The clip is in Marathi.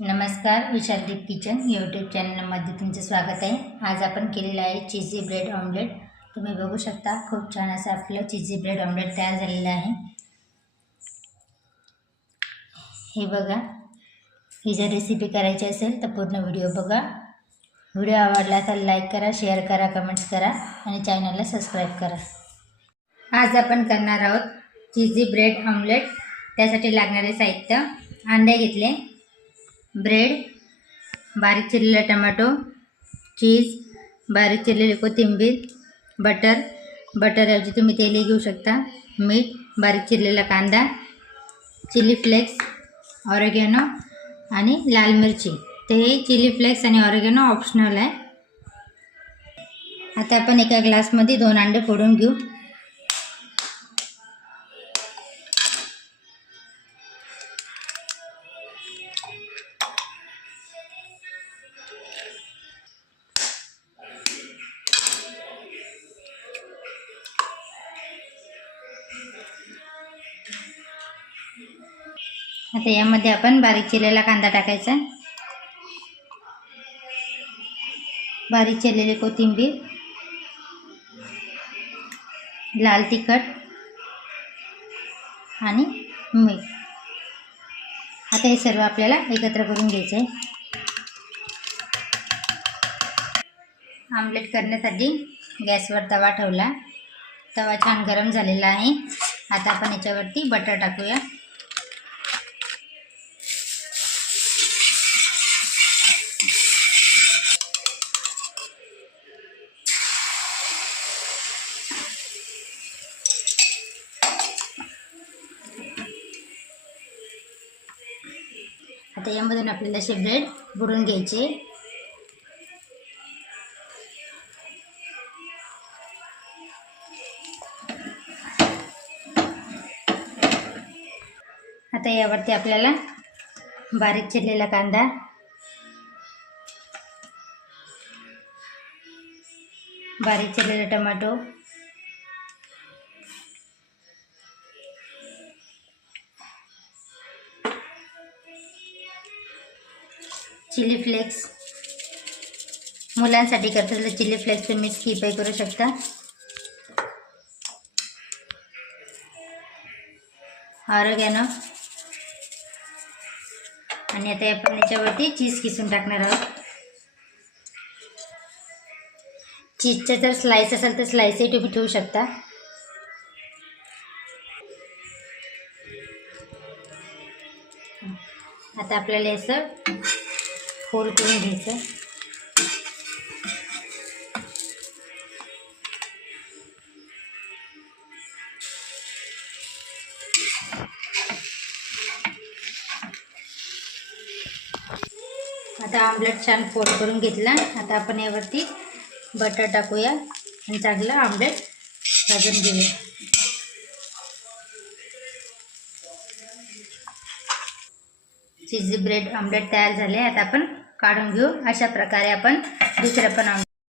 नमस्कार, विशालदीप किचन यूट्यूब चॅनलमध्ये तुमचं स्वागत आहे। आज आपण केलेलं आहे चीजी ब्रेड ऑमलेट। तुम्ही बघू शकता खूप छान असं आपलं चीजी ब्रेड ऑमलेट तयार झालेलं आहे। हे बघा, ही जर रेसिपी करायची असेल तर पूर्ण व्हिडिओ बघा। व्हिडिओ आवडला तर लाईक करा, शेअर करा, कमेंट्स करा आणि चॅनलला सबस्क्राईब करा। आज आपण करणार आहोत चीजी ब्रेड ऑमलेट। त्यासाठी लागणारे साहित्य: अंडे घेतले, ब्रेड, बारीक चिरलेला टमाटो, चीज, बारीक चिरलेली कोथिंबीर, बटर ऐवजी तुम्ही तेलही घेऊ शकता, मीठ, बारीक चिरलेला कांदा, चिली फ्लेक्स, ऑरेगॅनो आणि लाल मिरची। ते चिली फ्लेक्स आणि ऑरेगॅनो ऑप्शनल आहे। आता आपण एका ग्लासमध्ये 2 अंडे फोडून घेऊ। आता यामध्ये आपण बारीक चिरलेला कांदा टाकायचा, बारीक चिरलेली कोथिंबीर, लाल तिखट आणि मीठ। आता हे सर्व आपल्याला एकत्र करून घ्यायचे आहे। आमलेट करण्यासाठी गॅसवर तवा ठेवला। तवा छान गरम झालेला आहे। आता आपण याच्यावरती बटर टाकूया। आता यामधून आपल्याला असे ब्रेड बुडून घ्यायचे। आता यावरती आपल्याला बारीक चिरलेला कांदा, बारीक चिरलेला टमाटो, चिली फ्लेक्स, मुलांसाठी करत असलेले चिली फ्लेक्स तुम्ही स्किपही करू शकता, ऑरेगॅनो आणि आता आपण याच्यावरती चीज किसून टाकणार आहोत। चीजचे जर स्लाइस असेल तर स्लाइसही तुम्ही ठेवू शकता। आता आपल्याला असं फोल्ड करून घ्यायचं। आता आमलेट छान फोल्ड करून घेतला। आता आपण यावरती बटर टाकूया आणि चांगलं आमलेट भाजून घेऊया। चीजी ब्रेड ऑमलेट तयार झाले। आता आपण काढून घेऊ। अशा प्रकारे आपण दुसरं पण